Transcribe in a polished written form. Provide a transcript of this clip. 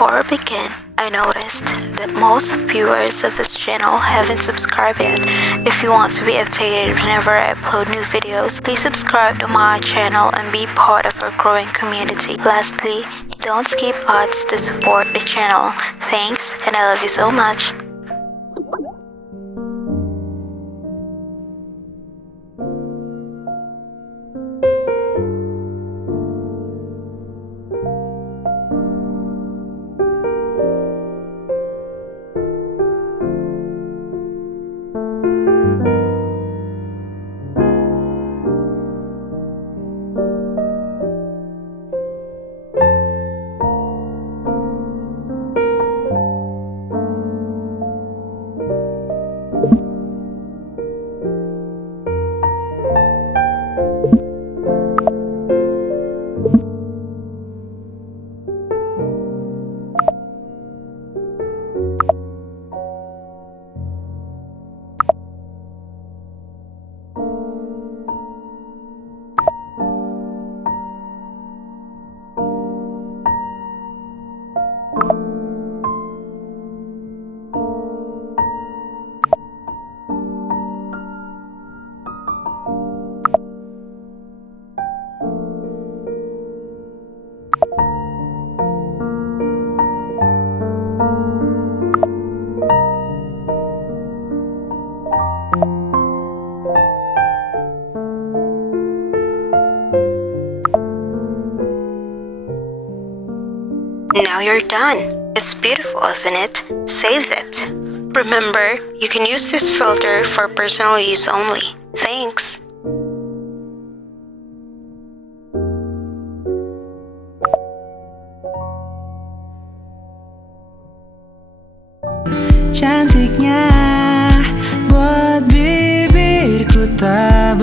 Before I begin, I noticed that most viewers of this channel haven't subscribed yet. If you want to be updated whenever I upload new videos, please subscribe to my channel and be part of our growing community. Lastly, don't skip ads to support the channel. Thanks, and I love you so much. Now you're done. It's beautiful, isn't it? Save it. Remember, you can use this filter for personal use only. Thanks. Cantiknya buat bibirku tak